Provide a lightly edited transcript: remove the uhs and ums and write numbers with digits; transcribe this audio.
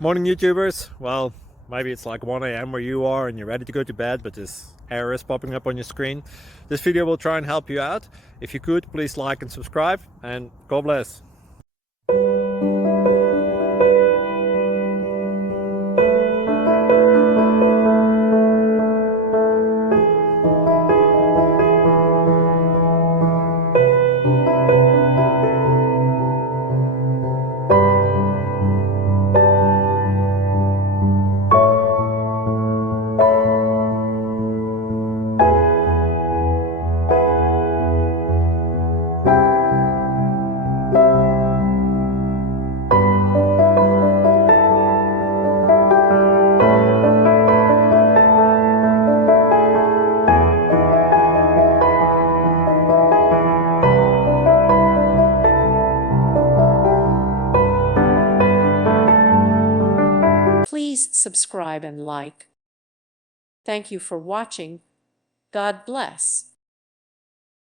Morning YouTubers. Well, maybe it's like 1 a.m. where you are and you're ready to go to bed, but this error is popping up on your screen. This video will try and help you out. If you could, please like and subscribe, and God bless. Please subscribe and like. Thank you for watching. God bless.